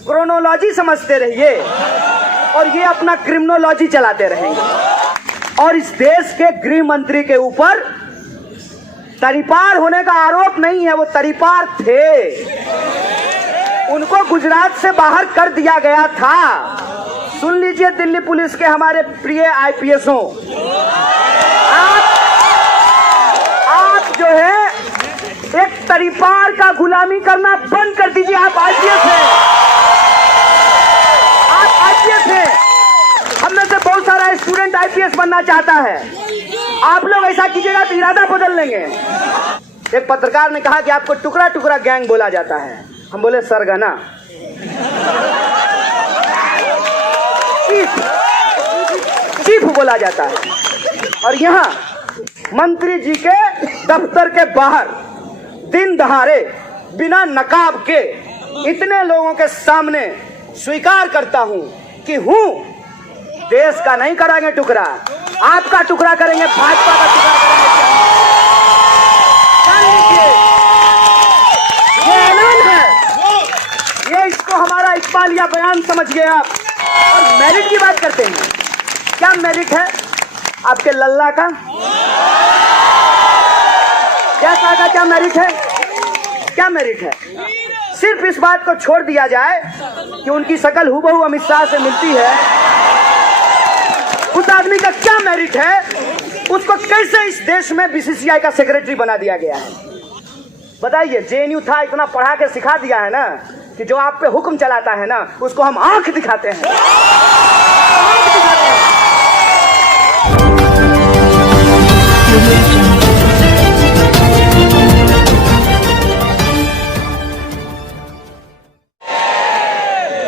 Chronology समझते रहिए और ये अपना क्रिमिनोलॉजी चलाते रहेंगे। और इस देश के गृह मंत्री के ऊपर तरीपार होने का आरोप नहीं है, वो तरीपार थे, उनको गुजरात से बाहर कर दिया गया था। सुन लीजिए दिल्ली पुलिस के हमारे प्रिय आईपीएसओं, आप जो है एक तरीपार का गुलामी करना बंद कर दीजिए। आप आईपीएस हैं, आप आईपीएस हैं। हम में से बहुत सारा स्टूडेंट आईपीएस बनना चाहता है। आप लोग ऐसा कीजिएगा तो इरादा बदल लेंगे। एक पत्रकार ने कहा कि आपको टुकड़ा टुकड़ा गैंग बोला जाता है। हम बोले सरगना, चीफ बोला जाता है। और यहाँ मंत्री जी के दफ्तर के बाहर दिन दहाड़े बिना नकाब के इतने लोगों के सामने स्वीकार करता हूं कि हूं देश का नहीं कराएंगे टुकड़ा, आपका टुकड़ा करेंगे, भाजपा का टुकड़ा करेंगे। ये ऐलान है, ये इसको हमारा इकबालिया बयान समझिए आप। और मेरिट की बात करते हैं, क्या मेरिट है आपके लल्ला का? क्या मेरिट है? क्या मेरिट है? सिर्फ इस बात को छोड़ दिया जाए कि उनकी शक्ल हूबहू अमित शाह से मिलती है, उस आदमी का क्या मेरिट है? उसको कैसे इस देश में बीसीसीआई का सेक्रेटरी बना दिया गया है? बताइए। जेएनयू था, इतना पढ़ा के सिखा दिया है ना कि जो आप पे हुक्म चलाता है ना उसको हम आंख दिखाते हैं, आंख दिखाते हैं।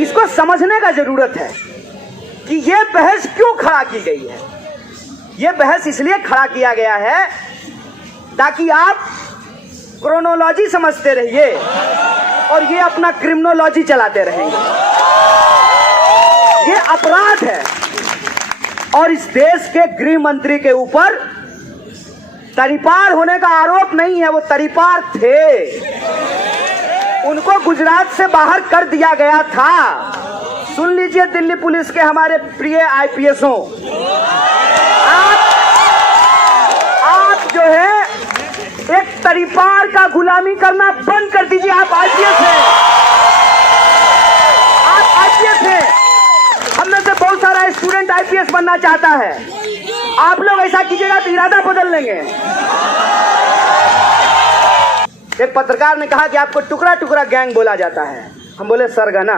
इसको समझने का जरूरत है कि यह बहस क्यों खड़ा की गई है। यह बहस इसलिए खड़ा किया गया है ताकि आप क्रोनोलॉजी समझते रहिए और ये अपना क्रिमिनोलॉजी चलाते रहेंगे। ये अपराध है। और इस देश के गृह मंत्री के ऊपर तरीपार होने का आरोप नहीं है, वो तरीपार थे, उनको गुजरात से बाहर कर दिया गया था। सुन लीजिए दिल्ली पुलिस के हमारे प्रिय आईपीएसओं, आप जो है एक तरीपार का गुलामी करना बंद कर दीजिए। आप आईपीएस हैं, आप आईपीएस हैं। हम में से बहुत सारा स्टूडेंट आईपीएस बनना चाहता है। आप लोग ऐसा कीजिएगा तो इरादा बदल लेंगे। एक पत्रकार ने कहा कि आपको टुकड़ा टुकड़ा गैंग बोला जाता है। हम बोले सरगना,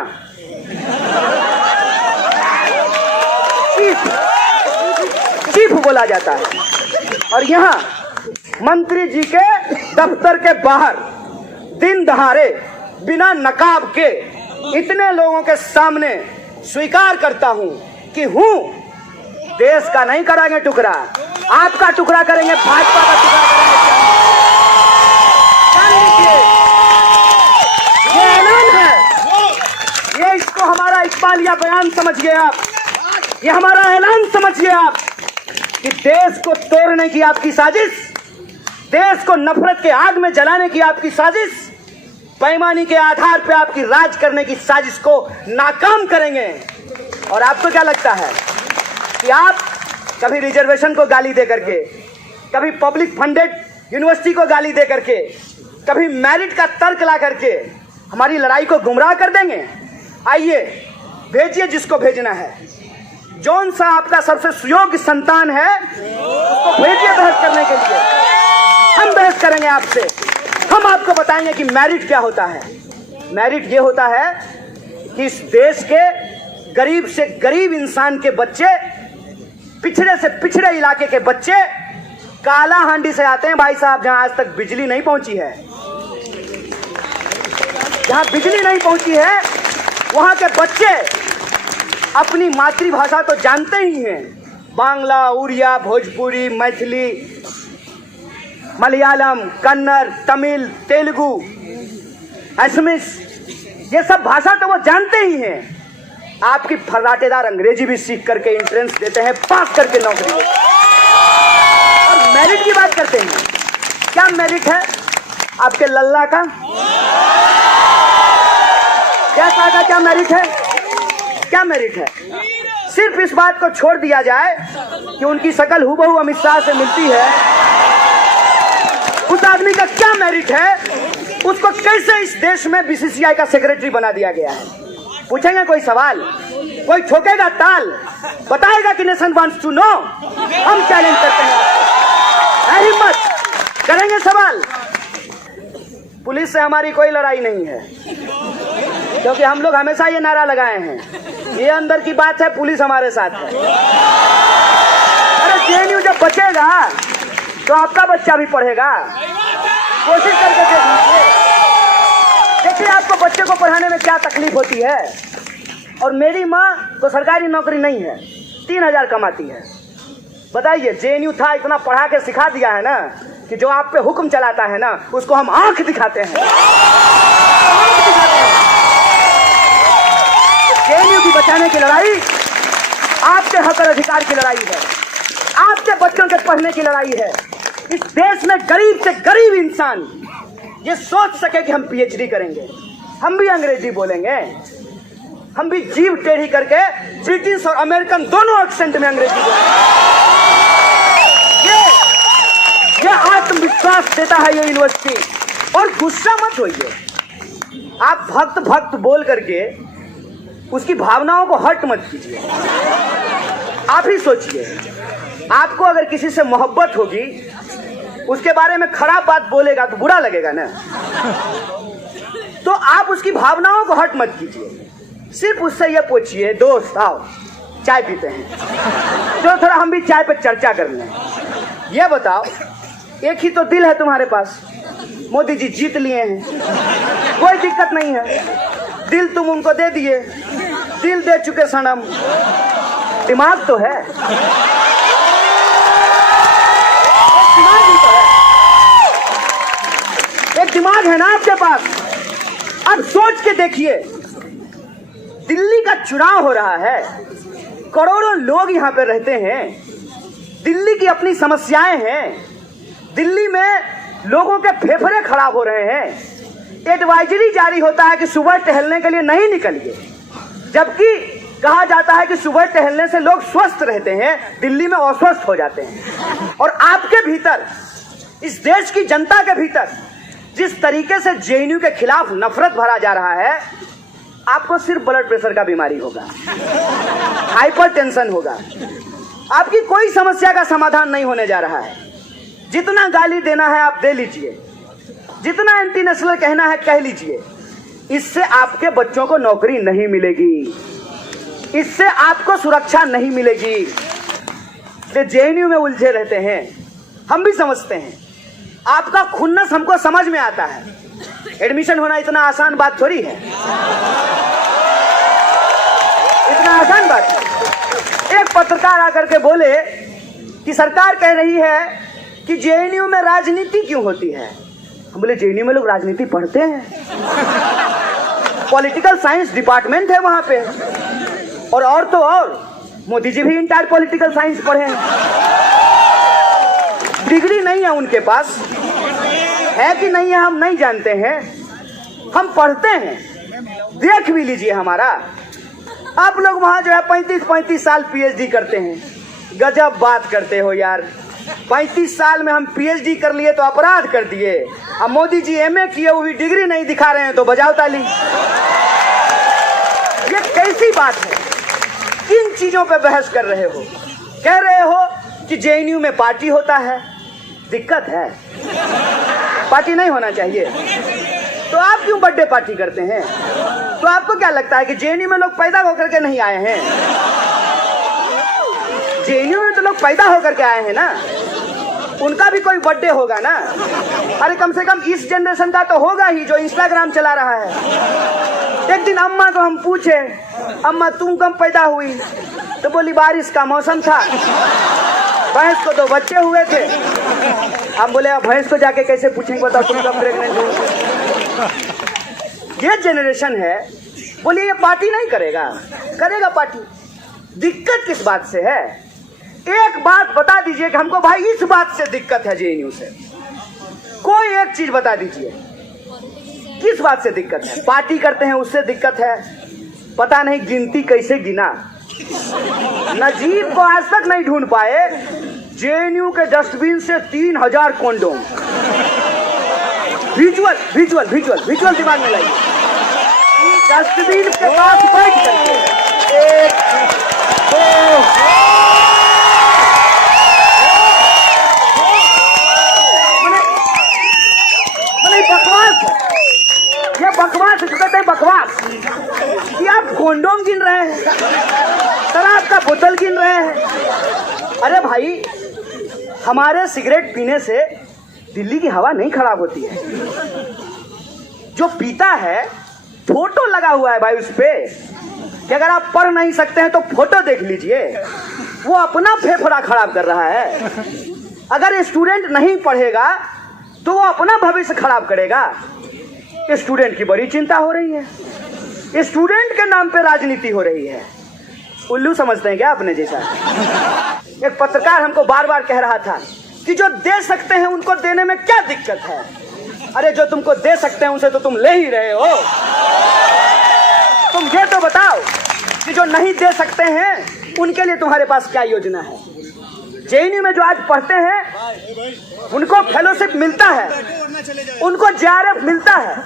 चीफ बोला जाता है। और यहाँ मंत्री जी के दफ्तर के बाहर दिन दहाड़े बिना नकाब के इतने लोगों के सामने स्वीकार करता हूं कि हूं देश का नहीं कराएंगे टुकड़ा, आपका टुकड़ा करेंगे, भाजपा का टुकड़ा करेंगे। ये ऐलान है, ये इसको हमारा इकबालिया बयान समझिए आप, ये हमारा ऐलान समझिए आप कि देश को तोड़ने की आपकी साजिश, देश को नफरत के आग में जलाने की आपकी साजिश, बेईमानी के आधार पे आपकी राज करने की साजिश को नाकाम करेंगे। और आपको क्या लगता है कि आप कभी रिजर्वेशन को गाली दे करके, कभी पब्लिक फंडेड यूनिवर्सिटी को गाली दे करके, कभी मेरिट का तर्क ला करके हमारी लड़ाई को गुमराह कर देंगे? आइए, भेजिए जिसको भेजना है। जौन सा आपका सबसे सुयोग्य संतान है उसको भेजिए बहस करने के लिए। हम बहस करेंगे आपसे, हम आपको बताएंगे कि मेरिट क्या होता है। मेरिट ये होता है कि इस देश के गरीब से गरीब इंसान के बच्चे, पिछड़े से पिछड़े इलाके के बच्चे काला हांडी से आते हैं भाई साहब, जहां आज तक बिजली नहीं पहुंची है, जहां बिजली नहीं पहुंची है वहां के बच्चे अपनी मातृभाषा तो जानते ही हैं, बांग्ला, उड़िया, भोजपुरी, मैथिली, मलयालम, कन्नड़, तमिल, तेलुगु, असमीस, ये सब भाषा तो वो जानते ही हैं। आपकी फर्राटेदार अंग्रेजी भी सीख करके एंट्रेंस देते हैं, पास करके नौकरी। और मेरिट की बात करते हैं, क्या मेरिट है आपके लल्ला का? का क्या मेरिट है? क्या मेरिट है? सिर्फ इस बात को छोड़ दिया जाए कि उनकी शक्ल हूबहू अमित शाह से मिलती है, उस आदमी का क्या मेरिट है? उसको कैसे इस देश में बीसीसीआई का सेक्रेटरी बना दिया गया है? पूछेंगे कोई सवाल? कोई ठोकेगा ताल? बताएगा कि नेशन वांट्स टू नो? हम चैलेंज करते हैं, हिम्मत करेंगे सवाल। पुलिस से हमारी कोई लड़ाई नहीं है, क्योंकि हम लोग हमेशा ये नारा लगाए हैं, ये अंदर की बात है, पुलिस हमारे साथ है। अरे जेएनयू जब बचेगा तो आपका बच्चा भी पढ़ेगा। कोशिश करके देखिए, देखिए आपको बच्चे को पढ़ाने में क्या तकलीफ होती है। और मेरी माँ तो सरकारी नौकरी नहीं है, 3000 कमाती है। बताइए, जेएनयू था, इतना पढ़ा के सिखा दिया है ना कि जो आप पे हुक्म चलाता है ना, उसको हम आंख दिखाते हैं। जेएनयू की बचाने की लड़ाई आपके हक और अधिकार की लड़ाई है, आपके बच्चों के पढ़ने की लड़ाई है। इस देश में गरीब से गरीब इंसान ये सोच सके कि हम पीएचडी करेंगे, हम भी अंग्रेजी बोलेंगे, हम भी जीभ टेढ़ी करके ब्रिटिश और अमेरिकन दोनों एक्सेंट में अंग्रेजी बोलेंगे। ये आत्मविश्वास देता है ये यूनिवर्सिटी। और गुस्सा मत होइए, आप भक्त भक्त बोल करके उसकी भावनाओं को हर्ट मत कीजिए। आप ही सोचिए, आपको अगर किसी से मोहब्बत होगी, उसके बारे में खराब बात बोलेगा तो बुरा लगेगा ना। तो आप उसकी भावनाओं को हर्ट मत कीजिए, सिर्फ उससे ये पूछिए, दोस्त आओ चाय पीते हैं, तो थोड़ा हम भी चाय पे चर्चा कर लें। ये बताओ, एक ही तो दिल है तुम्हारे पास, मोदी जी जीत लिए हैं, कोई दिक्कत नहीं है, दिल तुम उनको दे दिए, दिल दे चुके सनम, दिमाग तो है, एक दिमाग है ना आपके पास। अब सोच के देखिए, दिल्ली का चुनाव हो रहा है, करोड़ों लोग यहाँ पे रहते हैं, दिल्ली की अपनी समस्याएं हैं, दिल्ली में लोगों के फेफड़े खराब हो रहे हैं, एडवाइजरी जारी होता है कि सुबह टहलने के लिए नहीं निकलिए, जबकि कहा जाता है कि सुबह टहलने से लोग स्वस्थ रहते हैं, दिल्ली में अस्वस्थ हो जाते हैं। और आपके भीतर, इस देश की जनता के भीतर जिस तरीके से जेएनयू के खिलाफ नफरत भरा जा रहा है, आपको सिर्फ ब्लड प्रेशर का बीमारी होगा, हाइपरटेंशन होगा, आपकी कोई समस्या का समाधान नहीं होने जा रहा है। जितना गाली देना है आप दे लीजिए, जितना एंटी नेशनल कहना है कह लीजिए, इससे आपके बच्चों को नौकरी नहीं मिलेगी, इससे आपको सुरक्षा नहीं मिलेगी। ये जेएनयू में उलझे रहते हैं, हम भी समझते हैं, आपका खुन्नस हमको समझ में आता है। एडमिशन होना इतना आसान बात थोड़ी है, इतना आसान बात है। एक पत्रकार आकर के बोले कि सरकार कह रही है कि जेएनयू में राजनीति क्यों होती है। हम बोले, जेएनयू में लोग राजनीति पढ़ते हैं, पॉलिटिकल साइंस डिपार्टमेंट है वहां पे, और तो और मोदी जी भी इंटायर पॉलिटिकल साइंस पढ़े हैं। डिग्री नहीं है उनके पास, है कि नहीं है हम नहीं जानते हैं, हम पढ़ते हैं, देख भी लीजिए हमारा। आप लोग वहां जो है 35-35 साल पीएचडी करते हैं, गजब बात करते हो यार। 35 साल में हम पीएचडी कर लिए तो अपराध कर दिए, अब मोदी जी एमए किए वो भी डिग्री नहीं दिखा रहे हैं तो बजाओ ताली। ये कैसी बात है? किन चीजों पे बहस कर रहे हो? कह रहे हो कि जेएनयू में पार्टी होता है, दिक्कत है, पार्टी नहीं होना चाहिए, तो आप क्यों बर्थडे पार्टी करते हैं? तो आपको क्या लगता है कि जेएनयू में लोग पैदा होकर के नहीं आए हैं? जेएनयू में तो लोग पैदा होकर के आए हैं ना, उनका भी कोई बर्थडे होगा ना। अरे कम से कम इस जनरेशन का तो होगा ही जो इंस्टाग्राम चला रहा है। एक दिन अम्मा को हम पूछे, अम्मा तुम कब पैदा हुई? तो बोली बारिश का मौसम था, भैंस को 2 बच्चे हुए थे। हम बोले अब भैंस को जाके कैसे पूछेंगे, बताओ तुम कब प्रेग्नेंट हुई? ये जनरेशन है, बोलिए ये पार्टी नहीं करेगा, करेगा पार्टी। दिक्कत किस बात से है? एक बात बता दीजिए कि हमको भाई इस बात से दिक्कत है जेएनयू से, कोई एक चीज बता दीजिए किस बात से दिक्कत है? पार्टी करते हैं उससे दिक्कत है, पता नहीं गिनती कैसे गिना। नजीब को आज तक नहीं ढूंढ पाए। जेएनयू के डस्टबिन से 3000 condom. Visual visual visual visual दिमाग में लाइए। डस्टबिन के पास बैठ करके 1 2 बकवास है, ये बकवास है, कहते हैं बकवास कि आप कॉन्डोम गिन रहे हैं, शराब का बोतल गिन रहे हैं। अरे भाई, हमारे सिगरेट पीने से दिल्ली की हवा नहीं खराब होती है। जो पीता है, फोटो लगा हुआ है भाई उस पे कि अगर आप पढ़ नहीं सकते हैं तो फोटो देख लीजिए, वो अपना फेफड़ा खराब कर रहा है। अगर स्टूडेंट नहीं पढ़ेगा तो वो अपना भविष्य खराब करेगा। स्टूडेंट की बड़ी चिंता हो रही है, स्टूडेंट के नाम पे राजनीति हो रही है। उल्लू समझते हैं क्या अपने जैसा? एक पत्रकार हमको बार बार कह रहा था कि जो दे सकते हैं उनको देने में क्या दिक्कत है। अरे जो तुमको दे सकते हैं उनसे तो तुम ले ही रहे हो। तुम ये तो बताओ कि जो नहीं दे सकते हैं उनके लिए तुम्हारे पास क्या योजना है। जेएनयू में जो आज पढ़ते हैं उनको फेलोशिप मिलता है, उनको जेआरएफ मिलता है,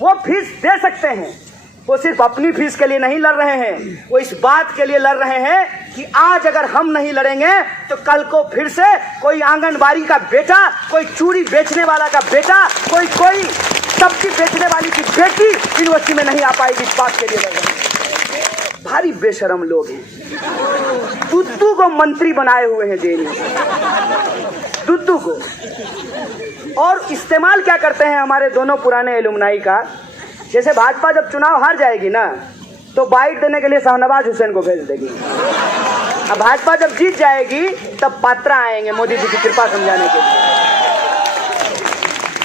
वो फीस दे सकते हैं। वो सिर्फ अपनी फीस के लिए नहीं लड़ रहे हैं, वो इस बात के लिए लड़ रहे हैं कि आज अगर हम नहीं लड़ेंगे तो कल को फिर से कोई आंगनबाड़ी का बेटा, कोई चूड़ी बेचने वाला का बेटा, कोई सब्जी बेचने वाली की बेटी यूनिवर्सिटी में नहीं आ पाएगी। इस बात के लिए लड़ रहे हैं। भारी बेशरम लोग हैं। दुद्दू को मंत्री बनाए हुए हैं जेएनयू, दुद्दू को। और इस्तेमाल क्या करते हैं हमारे दोनों पुराने एलुमनाई का। जैसे भाजपा जब चुनाव हार जाएगी ना तो बाइट देने के लिए शाहनवाज हुसैन को भेज देगी। अब भाजपा जब जीत जाएगी तब पात्रा आएंगे मोदी जी की कृपा समझाने के लिए।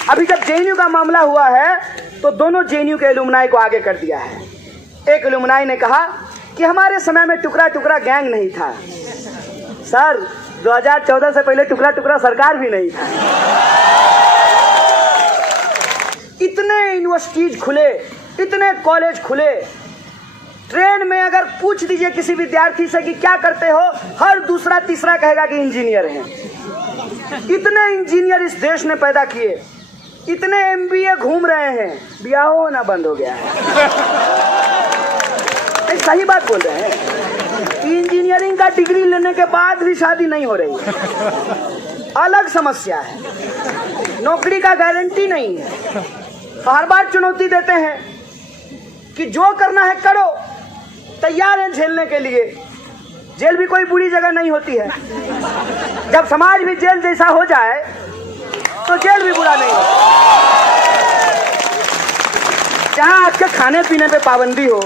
अभी जब जेएनयू का मामला हुआ है तो दोनों जेएनयू के एलुमनाई को आगे कर दिया है। एक एलुमनाई ने कहा कि हमारे समय में टुकड़ा टुकड़ा गैंग नहीं था। सर, 2014 से पहले टुकड़ा टुकड़ा सरकार भी नहीं था। इतने यूनिवर्सिटीज खुले, इतने कॉलेज खुले। ट्रेन में अगर पूछ दीजिए किसी विद्यार्थी से कि क्या करते हो, हर दूसरा तीसरा कहेगा कि इंजीनियर हैं। इतने इंजीनियर इस देश ने पैदा किए, इतने एमबीए घूम रहे हैं, ब्याह होना बंद हो गया है। सही बात बोल रहे हैं। इंजीनियरिंग का डिग्री लेने के बाद भी शादी नहीं हो रही है, अलग समस्या है। नौकरी का गारंटी नहीं है। हर बार चुनौती देते हैं कि जो करना है करो, तैयार हैं झेलने के लिए। जेल भी कोई बुरी जगह नहीं होती है। जब समाज भी जेल जैसा हो जाए तो जेल भी बुरा नहीं होता। जहाँ आपके खाने पीने पे पाबंदी हो,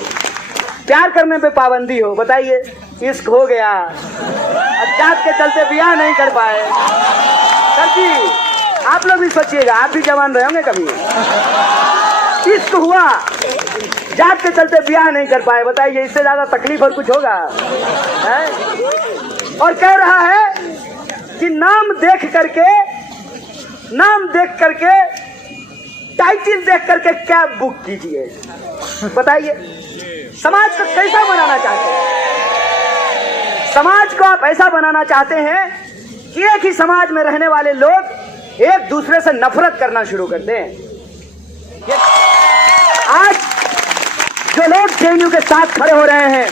प्यार करने पे पाबंदी हो, बताइए, इश्क हो गया, अज्ञात के चलते ब्याह नहीं कर पाए। सर जी, आप लोग भी सोचिएगा, आप भी जवान रहे होंगे कभी। इश्क हुआ, जात के चलते ब्याह नहीं कर पाए, बताइए इससे ज्यादा तकलीफ और कुछ होगा है? और कह रहा है कि नाम देख करके टाइटल देख करके कैब बुक कीजिए। बताइए समाज को कैसा बनाना चाहते हैं? समाज को आप ऐसा बनाना चाहते हैं कि एक ही समाज में रहने वाले लोग एक दूसरे से नफरत करना शुरू कर दें। आज जो लोग जेएनयू के साथ खड़े हो रहे हैं,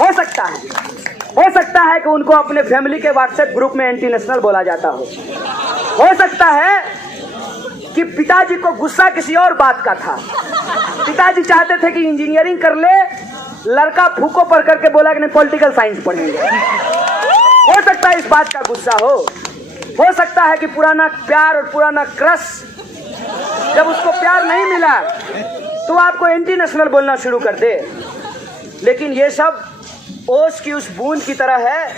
हो सकता है कि उनको अपने फैमिली के व्हाट्सएप ग्रुप में एंटी नेशनल बोला जाता हो सकता है कि पिताजी को गुस्सा किसी और बात का था। पिताजी चाहते थे कि इंजीनियरिंग कर ले, लड़का फूको पढ़ करके बोला कि नहीं पॉलिटिकल साइंस पढ़ेंगे। हो सकता है इस बात का गुस्सा हो सकता है कि पुराना प्यार और पुराना क्रश, जब उसको प्यार नहीं मिला तो आपको एंटी नेशनल बोलना शुरू कर दे। लेकिन ये सब ओस की उस बूंद की तरह है,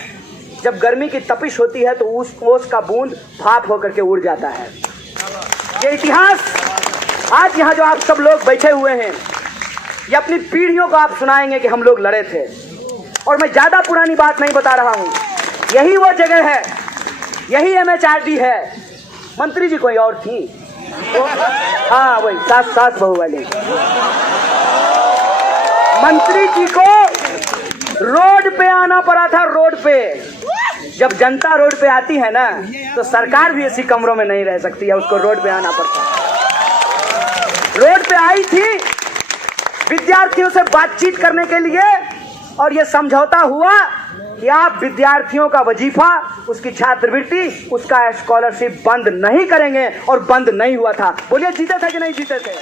जब गर्मी की तपिश होती है तो उस ओस का बूंद भाप होकर के उड़ जाता है। ये इतिहास आज यहाँ जो आप सब लोग बैठे हुए हैं, ये अपनी पीढ़ियों को आप सुनाएंगे कि हम लोग लड़े थे। और मैं ज्यादा पुरानी बात नहीं बता रहा हूँ, यही वो जगह है, यही MHRD है। मंत्री जी कोई और थी, हाँ वही सास बहू वाली। मंत्री जी को रोड पे आना पड़ा था, रोड पे। जब जनता रोड पे आती है ना तो सरकार भी ऐसी कमरों में नहीं रह सकती है, उसको रोड पे आना पड़ता है। रोड पे आई थी विद्यार्थियों से बातचीत करने के लिए, और ये समझौता हुआ कि आप विद्यार्थियों का वजीफा, उसकी छात्रवृत्ति, उसका स्कॉलरशिप बंद नहीं करेंगे, और बंद नहीं हुआ था। बोलिए जीते थे कि नहीं जीते थे?